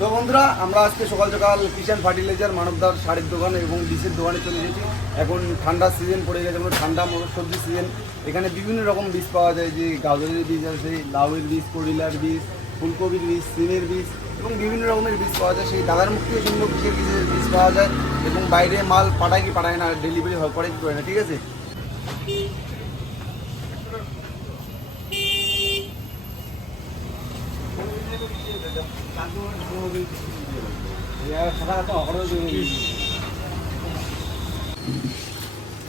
তো বন্ধুরা, আমরা আজকে সকাল সকাল কিষান ফার্টিলাইজার মানবদার শাড়ির দোকান এবং বীজের দোকানে চলে এসেছি। এখন ঠান্ডার সিজন পড়ে গেছে, মানে ঠান্ডা সবজি সিজন। এখানে বিভিন্ন রকম বীজ পাওয়া যায়, যে গাজরের বীজ আছে, লাউয়ের বীজ, করিলার বীজ, ফুলকপির বীজ, সিমের বীজ এবং বিভিন্ন রকমের বীজ পাওয়া যায়। সেই দাদার মুখ থেকে সুন্দর কিসের বীজের বীজ পাওয়া যায় এবং বাইরে মাল পাঠায় কি পাঠায় না, ডেলিভারি করে কি করে না, ঠিক আছে।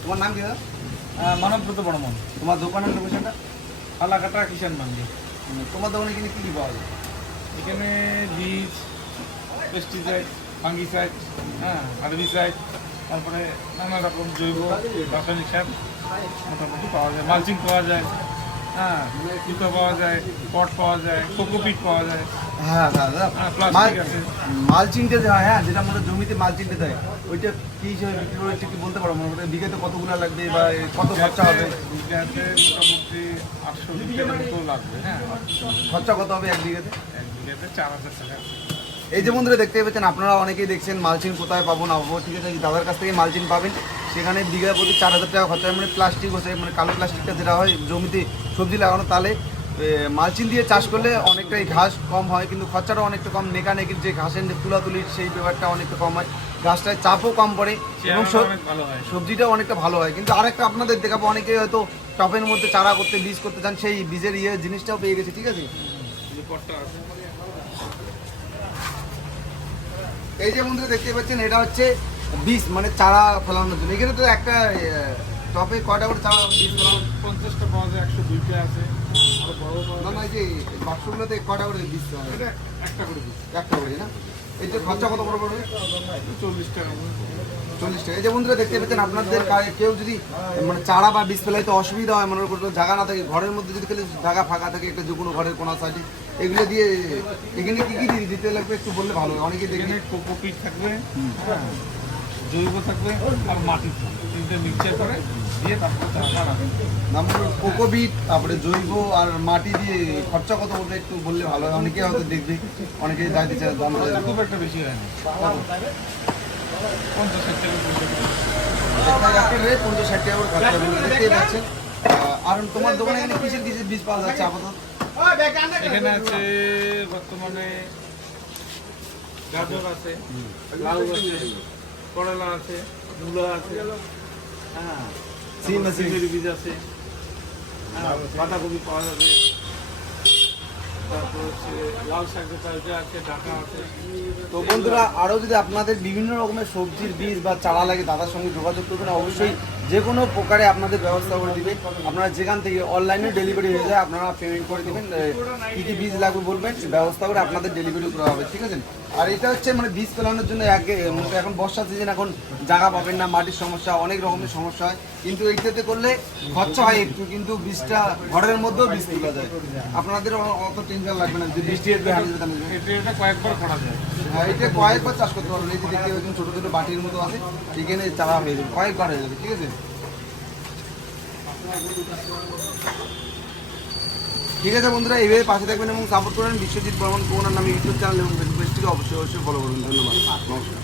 তোমার নাম কি দাদা? মানবব্রত বর্মন। তোমার দোকানের লোকেশনটা? ফালাকাটা কিষান মান্ডি। তোমার দোকানে কিনে কী কী পাওয়া যায়? এখানে বীজ, পেস্টিসাইড, ফাঙ্গিসাইড, হার্বিসাইড, তারপরে নানা রকম জৈব রাসায়নিক সার মোটামুটি পাওয়া যায়। মালচিং পাওয়া যায়, জুতো পাওয়া যায়, পট পাওয়া যায়, কোকোপিট পাওয়া যায়। হ্যাঁ দাদা, প্লাস্টিক আছে। মালচিংটা হয়, হ্যাঁ, যেটা আমরা জমিতে মালচিংটা দেয়, ওইটা কি হিসেবে বিক্রি করে একটু বলতে পারো? মানে বিঘাতে কতগুলো লাগবে বা কত খরচা হবে? বিঘাতে মোটামুটি 800 লিটারের মতো লাগবে। খরচা কত হবে এক বিঘাতে? এক বিঘাতে 4000 টাকা। এই যে বন্ধুরা দেখতে পাচ্ছেন, আপনারা অনেকেই দেখছেন মালচিং কোথায় পাবো না পাবো, ঠিক আছে। দাদার কাছ থেকে মালচিং পাবেন, সেখানে বিঘা প্রতি 4000 টাকা খরচা হয়। মানে প্লাস্টিক হচ্ছে, মানে কালো প্লাস্টিকটা যেটা হয় জমিতে সবজি লাগানো, তাহলে মালচিং দিয়ে চাষ করলে অনেকটাই ঘাস কম হয়, কিন্তু খরচাটা অনেকটা কম। নেকানেকির যে ঘাসের তুলাতুলির সেই ব্যাপারটা অনেকটা কম হয়, গাছটায় চাপও কম পড়ে এবং সবজিটাও অনেকটা ভালো হয়। কিন্তু আরেকটা আপনাদের দেখাবো, অনেকে হয়তো টপের মধ্যে চারা করতে, বীজ করতে চান, সেই বীজের জিনিসটাও পেয়ে গেছে, ঠিক আছে। এই যে বন্ধুরা দেখতে পাচ্ছেন, এটা হচ্ছে বীজ, মানে চারা ফেলানোর জন্য। এখানে তো একটা টপে কয়টা করে চারা বীজ ফেলানো? 50টা পাওয়া যায়, 102টা আছে। আর বড় না না, এই যে বাক্সগুলোতে কয়টা করে বীজ দেওয়া হয়? এটা একটা করে দিচ্ছি। একটা করে না? এই যে খরচা কত করে পড়বে? 40 টাকা। 40 টাকা। এই যে বন্ধুরা দেখতে পাচ্ছেন, আপনাদের কেউ যদি মানে চারা বা বীজ ফেলাইতে অসুবিধা হয়, মনে করো জায়গা না থাকে, ঘরের মধ্যে যদি খেলে জায়গা ফাঁকা থাকে, একটা যে কোনো ঘরের কোনো সাইডে, এগুলো দিয়ে এখানে কি কি দিতে লাগবে একটু বললে ভালো হয়। অনেকে দেখে কোকোপিট থাকবে, জৈব থাকবে আর মাটি থাকবে, তিনটে মিক্সচার করে দিয়ে তারপরে চারা রাখবে। নাম্বার কোকোবিট, তারপরে জৈব আর মাটি দিয়ে খরচা কত বলতে একটু বললে ভালো হয়। অনেকে হয়তো দেখবে, অনেকে যাইতে চায়, দাম খুব একটা বেশি হয় না, 50-60 টাকা। 50-60 টাকা করে খরচা হবে, দেখতেই পাচ্ছেন। আর তোমার দোকানে এখানে কিসের কিসের বীজ পাওয়া যাচ্ছে আপাতত? এখানে আছে বর্তমানে গাজর আছে, লাউ আছে, করলা আছে, মূলা আছে, সিম আছে, সিমের বীজ আছে, বাঁধাকপি পাওয়া যাবে, তারপর হচ্ছে লাল শাক যেটা ওইটা আছে, ডাঁটা আছে। তো বন্ধুরা, আরও যদি আপনাদের বিভিন্ন রকমের সবজির বীজ বা চারা লাগে, দাদার সঙ্গে যোগাযোগ করবেন। অবশ্যই যে কোনো প্রকারে আপনাদের ব্যবস্থা করে দিবে। আপনারা যেখান থেকে অনলাইনে ডেলিভারি হয়ে যায়, আপনারা পেমেন্ট করে দেবেন, কী কী বীজ লাগবে বলবেন, ব্যবস্থা করে আপনাদের ডেলিভারি করা হবে, ঠিক আছে। আর এটা হচ্ছে মানে বীজ ফেলানোর জন্য এখন বর্ষা সিজন, এখন জায়গা পাবেন না, মাটির সমস্যা, অনেক রকমের সমস্যা হয়, কিন্তু এইটাতে করলে খরচা হয় একটু, কিন্তু বীজটা ঘরের মধ্যেও বীজ তোলা যায়। আপনাদের অত টেনশন লাগবে না যে বৃষ্টি একটু এটা কয়েকবার করা যায়। হ্যাঁ, এটা কয়েকবার চাষ করতে পারবেন। এই যে দেখতে পাচ্ছেন ছোটো ছোটো বাটির মতো আছে, এখানে চারা হয়ে যাবে, কয়েকবার হয়ে যাবে, ঠিক আছে। ঠিক আছে বন্ধুরা, এইভাবে পাশে থাকবেন এবং সাপোর্ট করেন। বিশ্বজিৎ বর্মন কোনার নামে ইউটিউব চ্যানেল এবং ফেসবুক পেজটিকে অবশ্যই ফলো করুন। ধন্যবাদ, নমস্কার।